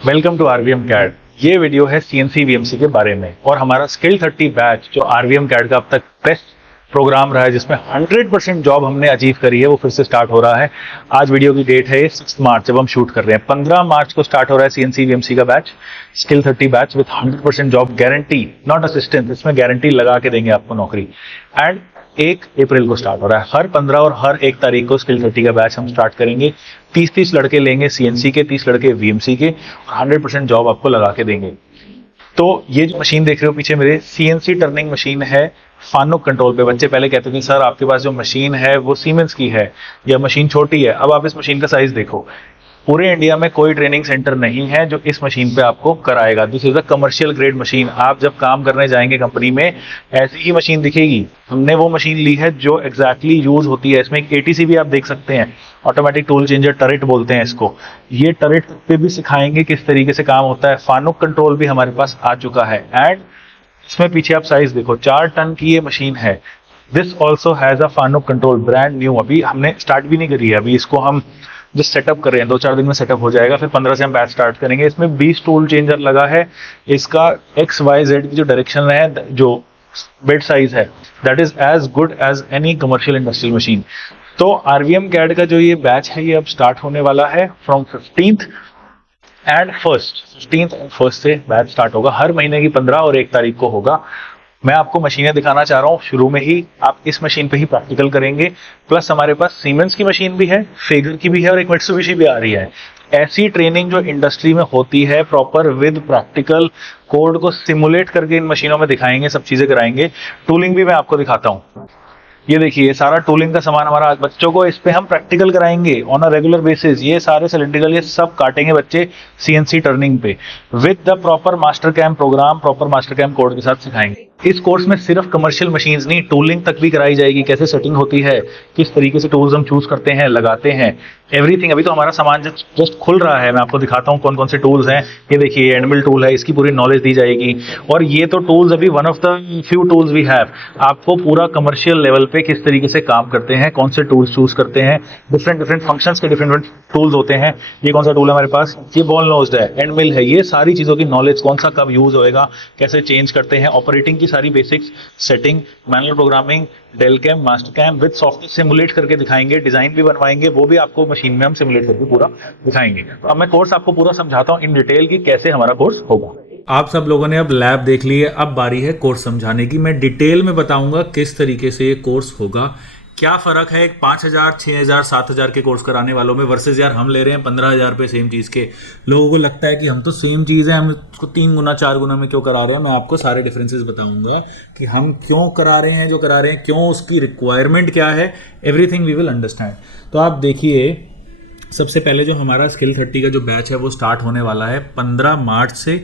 Welcome to RVM CAD. ये video है CNC VMC के बारे में और हमारा स्किल 30 बैच जो आरवीएम कैड का अब तक बेस्ट प्रोग्राम रहा है, जिसमें 100% जॉब हमने अचीव करी है, वो फिर से स्टार्ट हो रहा है। आज वीडियो की डेट है 6 मार्च, जब हम शूट कर रहे हैं। 15 मार्च को स्टार्ट हो रहा है सीएनसी वीएमसी का batch, skill 30 batch with 100% job guarantee, not assistance. इसमें गारंटी लगा के देंगे आपको नौकरी। एंड 1 अप्रैल को स्टार्ट हो रहा है। हर 15 और हर 1 तारीख को स्किल 30 का बैच हम स्टार्ट करेंगे। 30 लड़के लेंगे सीएनसी के, 30 लड़के वीएमसी के, और 100% जॉब आपको लगा के देंगे। तो ये जो मशीन देख रहे हो पीछे मेरे, सीएनसी टर्निंग मशीन है फानुक कंट्रोल पे। बच्चे पहले कहते थे सर आपके पास जो मशीन है वो सीमेंस की है या मशीन छोटी है। अब आप इस मशीन का साइज देखो। पूरे इंडिया में कोई ट्रेनिंग सेंटर नहीं है जो इस मशीन पे आपको कराएगा। This is a commercial grade machine. आप जब काम करने जाएंगे कंपनी में, ऐसी ही मशीन दिखेगी। हमने वो मशीन ली है जो एग्जैक्टली यूज होती है। इसमें एक एटीसी भी आप देख सकते हैं, ऑटोमेटिक टूल चेंजर, टरेट बोलते हैं इसको। ये टरेट पे भी सिखाएंगे किस तरीके से काम होता है। फानुक कंट्रोल भी हमारे पास आ चुका है। एंड इसमें पीछे आप साइज देखो, 4 टन की ये मशीन है। This also has a फानुक control, brand new. अभी हमने स्टार्ट भी नहीं करी है, अभी इसको हम जो सेटअप कर रहे हैं, 2-4 दिन में सेटअप हो जाएगा। फिर 15 से हम बैच स्टार्ट करेंगे। इसमें 20 टूल चेंजर लगा है। इसका XYZ की जो डायरेक्शन है, जो बेड साइज है, that is as good as any commercial industrial machine. तो आरवीएम कैड का जो ये बैच है, ये अब स्टार्ट होने वाला है फ्रॉम 15th एंड 1st से बैच स्टार्ट होगा। हर महीने की 15 और 1 तारीख को होगा। मैं आपको मशीनें दिखाना चाह रहा हूँ। शुरू में ही आप इस मशीन पे ही प्रैक्टिकल करेंगे। प्लस हमारे पास सीमेंस की मशीन भी है, फेगर की भी है, और एक मित्सुबिशी भी आ रही है। ऐसी ट्रेनिंग जो इंडस्ट्री में होती है, प्रॉपर विद प्रैक्टिकल कोड को सिमुलेट करके इन मशीनों में दिखाएंगे, सब चीजें कराएंगे। टूलिंग भी मैं आपको दिखाता हूँ। ये देखिए, सारा टूलिंग का सामान हमारा। बच्चों को इस पे हम प्रैक्टिकल कराएंगे ऑन अ रेगुलर बेसिस। ये सारे सिलेंड्रिकल ये सब काटेंगे बच्चे सीएनसी टर्निंग पे with the proper Mastercam program, proper Mastercam code के साथ सिखाएंगे। इस कोर्स में सिर्फ कमर्शियल मशीन्स नहीं, टूलिंग तक भी कराई जाएगी। कैसे सेटिंग होती है, किस तरीके से टूल्स हम चूज करते हैं, लगाते हैं, एवरीथिंग। अभी तो हमारा सामान जस्ट खुल रहा है। मैं आपको दिखाता हूँ कौन कौन से टूल्स हैं। ये देखिए, एंडमिल टूल है, इसकी पूरी नॉलेज दी जाएगी। और ये तो टूल्स अभी one of the few tools we have. आपको पूरा कमर्शियल लेवल पे किस तरीके से काम करते हैं, कौन से टूल्स चूज करते हैं, डिफरेंट फंक्शंस के डिफरेंट टूल्स होते हैं। ये कौन सा टूल है हमारे पास, ये बॉल नोज्ड है, एंडमिल है। ये सारी चीजों की नॉलेज, कौन सा कब यूज होएगा, कैसे चेंज करते हैं, ऑपरेटिंग की सारी basics, setting, manual programming, Delcam, Mastercam with software simulate करके दिखाएंगे। डिजाइन भी बनवाएंगे, वो भी आपको मशीन में हम सिमुलेट करके पूरा दिखाएंगे। तो अब मैं कोर्स आपको पूरा समझाता हूँ इन डिटेल की कैसे हमारा कोर्स होगा। आप सब लोगों ने अब लैब देख ली है, अब बारी है कोर्स समझाने की। मैं डिटेल में बताऊंगा किस तरीके से ये कोर्स होगा, क्या फर्क है एक 5,000, 6,000, 7,000 के कोर्स कराने वालों में वर्सेस यार हम ले रहे हैं 15,000 पे सेम चीज़ के। लोगों को लगता है कि हम तो सेम चीज़ है, हम उसको 3 गुना 4 गुना में क्यों करा रहे हैं। मैं आपको सारे डिफरेंसेस बताऊंगा कि हम क्यों करा रहे हैं जो करा रहे हैं, क्यों, उसकी रिक्वायरमेंट क्या है, एवरीथिंग वी विल अंडरस्टैंड। तो आप देखिए, सबसे पहले जो हमारा स्किल 30 का जो बैच है वो स्टार्ट होने वाला है 15 मार्च से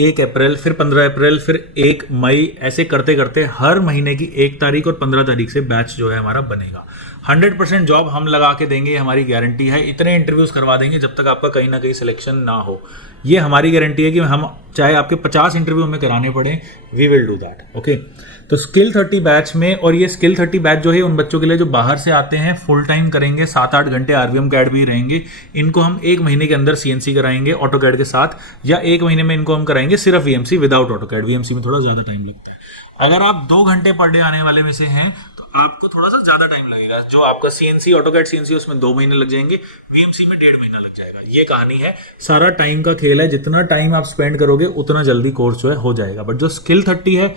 1 अप्रैल, फिर 15 अप्रैल, फिर 1 मई, ऐसे करते करते हर महीने की 1 तारीख और 15 तारीख से बैच जो है हमारा बनेगा। 100% जॉब हम लगा के देंगे, हमारी गारंटी है। इतने इंटरव्यूज करवा देंगे जब तक आपका कहीं ना कहीं सिलेक्शन ना हो। ये हमारी गारंटी है कि हम चाहे आपके 50 इंटरव्यू हमें कराने पड़े, we will do that. Okay, तो स्किल 30 बैच में, और ये स्किल 30 बैच जो है उन बच्चों के लिए जो बाहर से आते हैं, फुल टाइम करेंगे, 7-8 घंटे आरवीएम कैड भी रहेंगे। इनको हम 1 महीने के अंदर सीएनसी कराएंगे ऑटो कैड के साथ, या 1 महीने में इनको हम कराएंगे सिर्फ VMC without AutoCAD. VMC में थोड़ा ज्यादा टाइम लगता है। अगर आप 2 घंटे पर डे आने वाले में से हैं तो आपको थोड़ा सा ज्यादा टाइम लगेगा। जो आपका सीएनसी ऑटो कैड सीएनसी उसमें 2 महीने लग जाएंगे, वीएमसी में 1.5 महीना लग जाएगा। ये कहानी है, सारा टाइम का खेल है। जितना टाइम आप स्पेंड करोगे उतना जल्दी कोर्स जो है हो जाएगा। बट जो स्किल 30 है,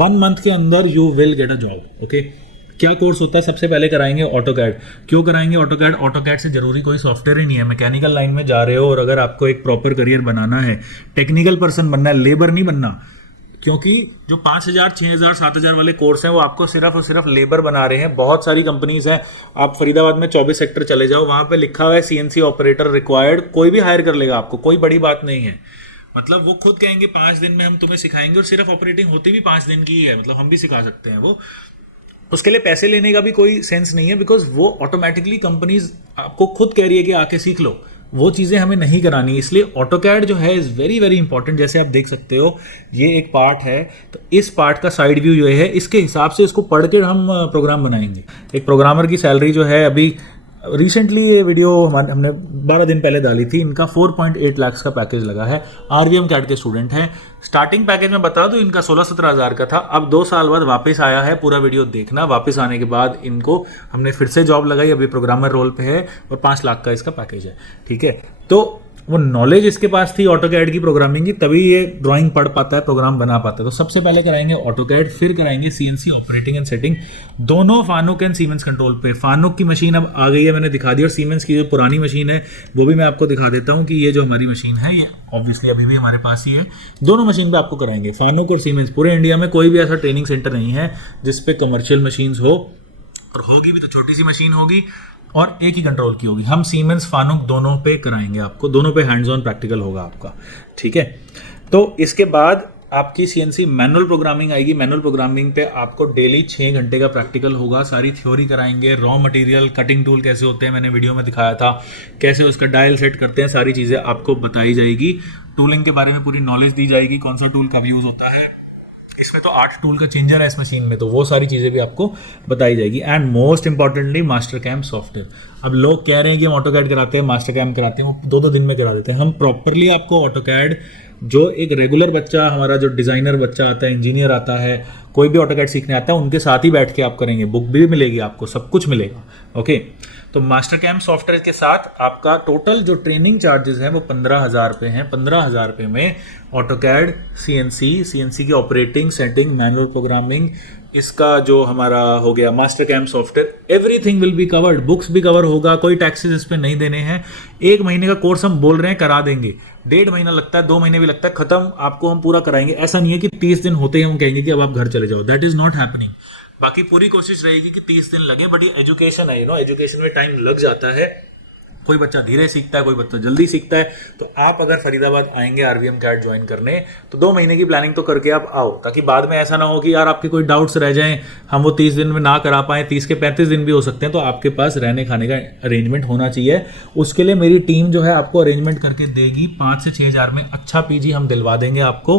1 मंथ के अंदर you will get a job. Okay, क्या कोर्स होता है? सबसे पहले कराएंगे ऑटो कैड। क्यों कराएंगे ऑटो कैड? ऑटो कैड से जरूरी कोई सॉफ्टवेयर ही नहीं है। मैकेनिकल लाइन में जा रहे हो और अगर आपको एक प्रॉपर करियर बनाना है, टेक्निकल पर्सन बनना है, लेबर नहीं बनना। क्योंकि जो 5,000, 6,000, 7,000 वाले कोर्स हैं वो आपको सिर्फ और सिर्फ लेबर बना रहे हैं। बहुत सारी कंपनीज हैं, आप फरीदाबाद में 24 सेक्टर चले जाओ, वहां पे लिखा हुआ है सीएनसी ऑपरेटर रिक्वायर्ड। कोई भी हायर कर लेगा आपको, कोई बड़ी बात नहीं है। मतलब वो खुद कहेंगे 5 दिन में हम तुम्हें सिखाएंगे, और सिर्फ ऑपरेटिंग होती भी 5 दिन की है। मतलब हम भी सिखा सकते हैं वो, उसके लिए पैसे लेने का भी कोई सेंस नहीं है, बिकॉज वो ऑटोमेटिकली कंपनीज आपको खुद कह रही है कि आके सीख लो। वो चीज़ें हमें नहीं करानी, इसलिए ऑटोकैड जो है इज़ वेरी वेरी इंपॉर्टेंट। जैसे आप देख सकते हो, ये एक पार्ट है, तो इस पार्ट का साइड व्यू जो है, इसके हिसाब से इसको पढ़ के हम प्रोग्राम बनाएंगे। एक प्रोग्रामर की सैलरी जो है अभी रिसेंटली ये वीडियो हमने 12 दिन पहले डाली थी। इनका 4.8 लाख का पैकेज लगा है। आरवीएम कैट के स्टूडेंट हैं। स्टार्टिंग पैकेज में बता दूं इनका 16-17 हज़ार का था। अब 2 साल बाद वापस आया है। पूरा वीडियो देखना। वापस आने के बाद इनको हमने फिर से जॉब लगाई, अभी प्रोग्रामर रोल पे है और 5 लाख का इसका पैकेज है। ठीक है, तो वो नॉलेज इसके पास थी ऑटोकैड की, प्रोग्रामिंग की, तभी ये ड्राइंग पढ़ पाता है, प्रोग्राम बना पाता है। तो सबसे पहले कराएंगे ऑटोकैड, फिर कराएंगे सीएनसी ऑपरेटिंग एंड सेटिंग, दोनों फानुक एंड सीमेंस कंट्रोल पे। फानुक की मशीन अब आ गई है, मैंने दिखा दी, और सीमेंस की जो पुरानी मशीन है वो भी मैं आपको दिखा देता हूँ कि ये जो हमारी मशीन है ये ऑब्वियसली अभी भी हमारे पास ही है। दोनों मशीन पे आपको कराएंगे, फानुक और सीमेंस। पूरे इंडिया में कोई भी ऐसा ट्रेनिंग सेंटर नहीं है जिसपे कमर्शियल मशीन्स हो, और होगी भी तो छोटी सी मशीन होगी और एक ही कंट्रोल की होगी। हम सीमेंस फानुक दोनों पे कराएंगे आपको, दोनों पे हैंड्स ऑन प्रैक्टिकल होगा आपका। ठीक है, तो इसके बाद आपकी सीएनसी मैनुअल प्रोग्रामिंग आएगी। मैनुअल प्रोग्रामिंग पे आपको डेली 6 घंटे का प्रैक्टिकल होगा। सारी थ्योरी कराएंगे, रॉ मटेरियल, कटिंग टूल कैसे होते हैं मैंने वीडियो में दिखाया था, कैसे उसका डायल सेट करते हैं, सारी चीज़ें आपको बताई जाएगी। टूलिंग के बारे में पूरी नॉलेज दी जाएगी, कौन सा टूल कब यूज़ होता है। इसमें तो 8 टूल का चेंजर है इस मशीन में, तो वो सारी चीज़ें भी आपको बताई जाएगी। And most importantly Mastercam software. अब लोग कह रहे हैं कि हम ऑटोकैड कराते हैं, मास्टर कैम कराते हैं, वो 2-2 दिन में करा देते हैं। हम प्रॉपरली आपको ऑटोकैड, जो एक रेगुलर बच्चा, हमारा जो डिज़ाइनर बच्चा आता है, इंजीनियर आता है, कोई भी ऑटोकैड सीखने आता है, उनके साथ ही बैठ के आप करेंगे। बुक भी मिलेगी आपको, सब कुछ मिलेगा। ओके, तो मास्टर कैम सॉफ्टवेयर के साथ आपका टोटल जो ट्रेनिंग चार्जेस हैं वो 15,000 रुपये हैं। 15,000 रुपये में ऑटोकैड, सीएनसी की ऑपरेटिंग, सेटिंग, मैनुअल प्रोग्रामिंग, इसका जो हमारा हो गया Mastercam software, everything will be covered. Books भी कवर होगा, कोई टैक्सेस इस पे नहीं देने हैं। 1 महीने का कोर्स हम बोल रहे हैं करा देंगे, 1.5 महीना लगता है, 2 महीने भी लगता है, खत्म आपको हम पूरा कराएंगे। ऐसा नहीं है कि 30 दिन होते ही हम कहेंगे कि अब आप घर चले जाओ, दैट इज नॉट हैपनिंग। बाकी पूरी कोशिश रहेगी कि 30 दिन लगे, बट ये एजुकेशन है, एजुकेशन में टाइम लग जाता है। कोई बच्चा धीरे सीखता है, कोई बच्चा जल्दी सीखता है। तो आप अगर फरीदाबाद आएंगे आरवीएम कैट ज्वाइन करने, तो 2 महीने की प्लानिंग तो करके आप आओ, ताकि बाद में ऐसा ना हो कि यार आपके कोई डाउट्स रह जाएं, हम वो 30 दिन में ना करा पाएं, 30 के 35 दिन भी हो सकते हैं। तो आपके पास रहने खाने का अरेंजमेंट होना चाहिए। उसके लिए मेरी टीम जो है आपको अरेंजमेंट करके देगी। 5 से 6 हज़ार में अच्छा पीजी हम दिलवा देंगे आपको।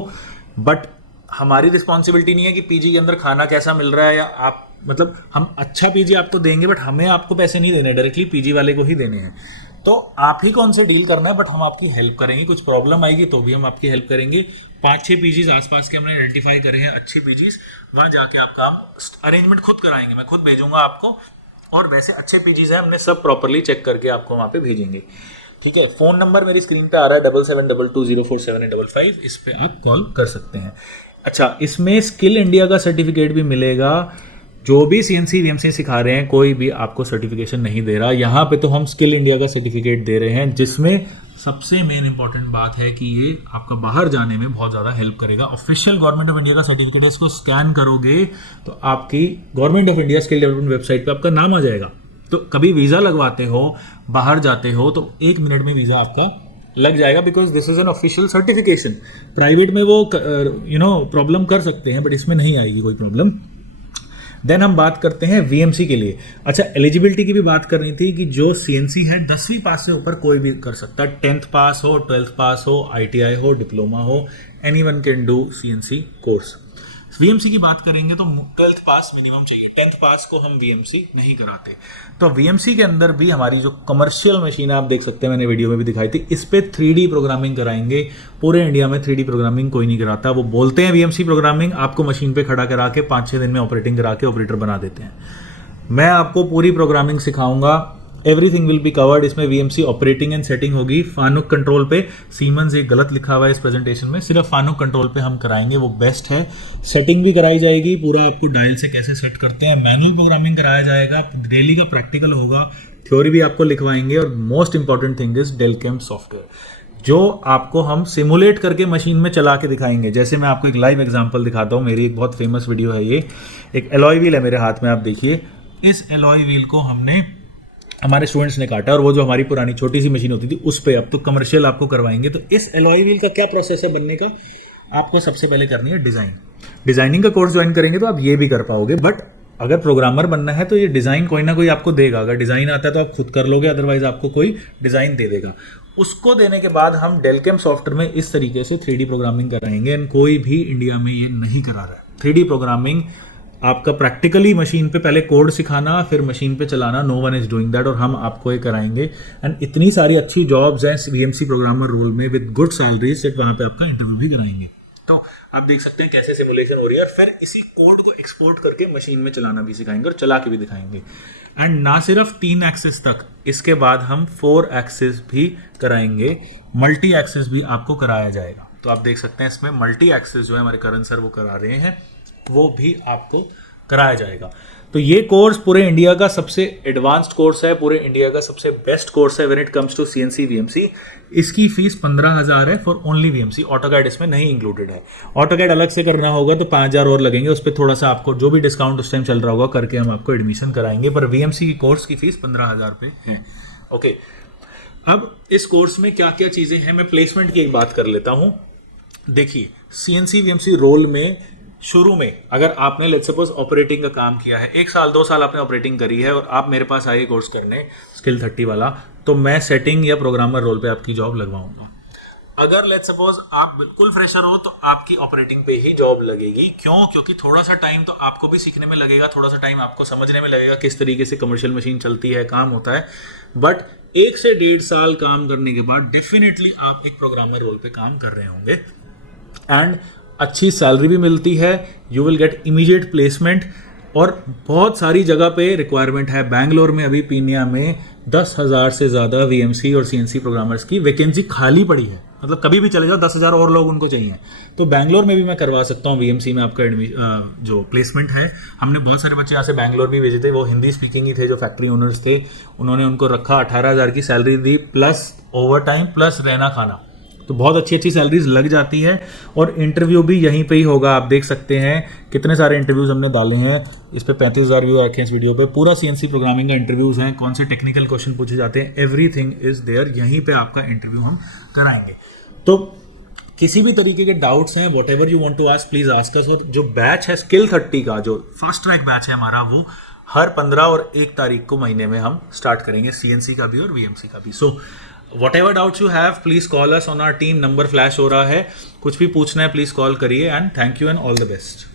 बट हमारी रिस्पॉन्सिबिलिटी नहीं है कि पीजी के अंदर खाना कैसा मिल रहा है, या आप मतलब हम अच्छा पीजी आपको देंगे, बट हमें आपको पैसे नहीं देने, डायरेक्टली पीजी वाले को ही देने हैं। तो आप ही कौन से डील करना है, बट हम आपकी हेल्प करेंगे। कुछ प्रॉब्लम आएगी तो भी हम आपकी हेल्प करेंगे। 5-6 पीजीज आसपास के हमने आइडेंटिफाई करे हैं, अच्छे पीजीज, वहाँ जाके आपका हम अरेंजमेंट खुद कराएंगे, मैं खुद भेजूंगा आपको। और वैसे अच्छे पीजीज हैं, हमने सब प्रॉपरली चेक करके आपको वहाँ पे भेजेंगे। ठीक है, फ़ोन नंबर मेरी स्क्रीन पे आ रहा है 7722047855, इस पे आप कॉल कर सकते हैं। अच्छा, इसमें स्किल इंडिया का सर्टिफिकेट भी मिलेगा। जो भी सीएनसी वीएमसी सिखा रहे हैं, कोई भी आपको सर्टिफिकेशन नहीं दे रहा। यहाँ पे तो हम स्किल इंडिया का सर्टिफिकेट दे रहे हैं, जिसमें सबसे मेन इंपॉर्टेंट बात है कि ये आपका बाहर जाने में बहुत ज़्यादा हेल्प करेगा। ऑफिशियल गवर्नमेंट ऑफ इंडिया का सर्टिफिकेट है, इसको स्कैन करोगे तो आपकी government of India skill development website पे आपका नाम आ जाएगा। तो कभी वीज़ा लगवाते हो, बाहर जाते हो, तो 1 मिनट में वीज़ा आपका लग जाएगा, because this is an official certification. Private में वो प्रॉब्लम कर सकते हैं, बट इसमें नहीं आएगी कोई प्रॉब्लम। देन हम बात करते हैं वीएमसी के लिए। अच्छा, एलिजिबिलिटी की भी बात करनी थी कि जो सीएनसी है 10वीं पास से ऊपर कोई भी कर सकता है। 10th पास हो, 12th पास हो, आईटीआई हो, डिप्लोमा हो, anyone can do CNC course. VMC की बात करेंगे तो 12th पास मिनिमम चाहिए, 10th पास को हम वीएमसी नहीं कराते। तो वीएमसी के अंदर भी हमारी जो कमर्शियल मशीन आप देख सकते हैं, मैंने वीडियो में भी दिखाई थी, इस पे 3D प्रोग्रामिंग कराएंगे। पूरे इंडिया में 3D प्रोग्रामिंग कोई नहीं कराता। वो बोलते हैं वीएमसी प्रोग्रामिंग, आपको मशीन पे खड़ा करा के 5-6 दिन में ऑपरेटिंग करा के ऑपरेटर बना देते हैं। मैं आपको पूरी प्रोग्रामिंग सिखाऊंगा, एवरीथिंग विल बी कवर्ड। इसमें वीएमसी ऑपरेटिंग एंड सेटिंग होगी। फानुक कंट्रोल पे, सीमेंस एक गलत लिखा हुआ है इस प्रेजेंटेशन में, सिर्फ फानुक कंट्रोल पे हम कराएंगे, वो बेस्ट है। सेटिंग भी कराई जाएगी, पूरा आपको डायल से कैसे सेट करते हैं। मैनुअल प्रोग्रामिंग कराया जाएगा, डेली का प्रैक्टिकल होगा, थ्योरी भी आपको लिखवाएंगे। और most important thing is Delchem software, जो आपको हम सिमुलेट करके मशीन में चला के दिखाएंगे। जैसे मैं आपको एक लाइव एग्जांपल दिखाता हूँ, मेरी एक बहुत फेमस वीडियो है ये। एक एलॉय व्हील है मेरे हाथ में, आप देखिए। इस एलॉय व्हील को हमने, हमारे स्टूडेंट्स ने काटा, और वो जो हमारी पुरानी छोटी सी मशीन होती थी उस पे अब तो कमर्शियल आपको करवाएंगे। तो इस एलॉय व्हील का क्या प्रोसेस है बनने का, आपको सबसे पहले करनी है डिज़ाइनिंग का कोर्स ज्वाइन करेंगे तो आप ये भी कर पाओगे। बट अगर प्रोग्रामर बनना है तो ये डिज़ाइन कोई ना कोई आपको देगा। अगर डिज़ाइन आता है तो आप खुद कर लोगे, अदरवाइज आपको कोई डिज़ाइन दे देगा। उसको देने के बाद हम डेलकेम सॉफ्टवेयर में इस तरीके से 3D प्रोग्रामिंग कराएंगे। एंड कोई भी इंडिया में ये नहीं करा रहा है 3D प्रोग्रामिंग। आपका प्रैक्टिकली मशीन पे पहले कोड सिखाना, फिर मशीन पे चलाना, no one is doing that, और हम आपको ये कराएंगे। एंड इतनी सारी अच्छी जॉब्स हैं वीएमसी प्रोग्रामर रोल में विद गुड सैलरीज, सेट वहाँ पे आपका इंटरव्यू भी कराएंगे। तो आप देख सकते हैं कैसे सिमुलेशन हो रही है, और फिर इसी कोड को एक्सपोर्ट करके मशीन में चलाना भी सिखाएंगे और चला के भी दिखाएंगे। एंड ना सिर्फ 3 एक्सिस तक, इसके बाद हम 4 एक्सिस भी कराएंगे, मल्टी एक्सिस भी आपको कराया जाएगा। तो आप देख सकते हैं इसमें मल्टी एक्सिस जो है हमारे करण सर वो करा रहे हैं, वो भी आपको कराया जाएगा। तो ये कोर्स पूरे इंडिया का सबसे एडवांस्ड कोर्स है, पूरे इंडिया का सबसे बेस्ट कोर्स है when it comes to CNC VMC. इसकी फीस 15,000 है फॉर ओनली वीएमसी, ऑटोकैड इसमें नहीं इंक्लूडेड है। ऑटोकैड अलग से करना होगा तो 5,000 और लगेंगे, उस पर थोड़ा सा आपको जो भी डिस्काउंट उस टाइम चल रहा होगा करके हम आपको एडमिशन कराएंगे, पर वीएमसी की कोर्स की फीस 15,000 रुपये है। ओके, अब इस कोर्स में क्या क्या चीज़ें हैं, मैं प्लेसमेंट की एक बात कर लेता हूँ। देखिए, सीएनसी वीएमसी रोल में शुरू में अगर आपने लेट्स सपोज ऑपरेटिंग का काम किया है, 1 साल 2 साल आपने ऑपरेटिंग करी है और आप मेरे पास आए कोर्स करने स्किल 30 वाला, तो मैं सेटिंग या प्रोग्रामर रोल पे आपकी जॉब लगवाऊंगा। अगर लेट्स सपोज आप बिल्कुल फ्रेशर हो तो आपकी ऑपरेटिंग पे ही जॉब लगेगी। क्यों? क्योंकि थोड़ा सा टाइम तो आपको भी सीखने में लगेगा, थोड़ा सा टाइम आपको समझने में लगेगा किस तरीके से कमर्शियल मशीन चलती है, काम होता है। बट 1 से 1.5 साल काम करने के बाद डेफिनेटली आप एक प्रोग्रामर रोल पे काम कर रहे होंगे एंड अच्छी सैलरी भी मिलती है, you will get immediate placement, और बहुत सारी जगह पे रिक्वायरमेंट है। बैंगलोर में अभी पीनिया में 10,000 से ज़्यादा वीएमसी और सीएनसी प्रोग्रामर्स की वैकेंसी खाली पड़ी है, मतलब कभी भी चले जाओ 10,000 और लोग उनको चाहिए। तो बैंगलोर में भी मैं करवा सकता हूँ वीएमसी में आपका जो प्लेसमेंट है। हमने बहुत सारे बच्चे यहाँ से बैंगलोर भी भेजे थे, वो हिंदी स्पीकिंग ही थे, जो फैक्ट्री ओनर्स थे, उन्होंने उनको रखा, 18,000 की सैलरी दी, प्लस ओवर टाइम, प्लस रहना खाना, तो बहुत अच्छी अच्छी सैलरीज लग जाती है। और इंटरव्यू भी यहीं पे ही होगा, आप देख सकते हैं कितने सारे इंटरव्यूज हमने डाले हैं, इस पे 35,000 व्यू रखे हैं इस वीडियो पे, पूरा सीएनसी प्रोग्रामिंग का इंटरव्यूज हैं, कौन से टेक्निकल क्वेश्चन पूछे जाते हैं, एवरीथिंग इज देयर, यहीं पे आपका इंटरव्यू हम कराएंगे। तो किसी भी तरीके के डाउट्स हैं, whatever you want to ask please ask us. और जो बैच है स्किल 30 का, जो फास्ट ट्रैक बैच है हमारा, वो हर 15 और 1 तारीख को महीने में हम स्टार्ट करेंगे, सीएनसी का भी और वीएमसी का भी। सो whatever doubts you have, please call us on our team, number flash हो रहा है, कुछ भी पूछना है प्लीज कॉल करिए, and thank you and all the best.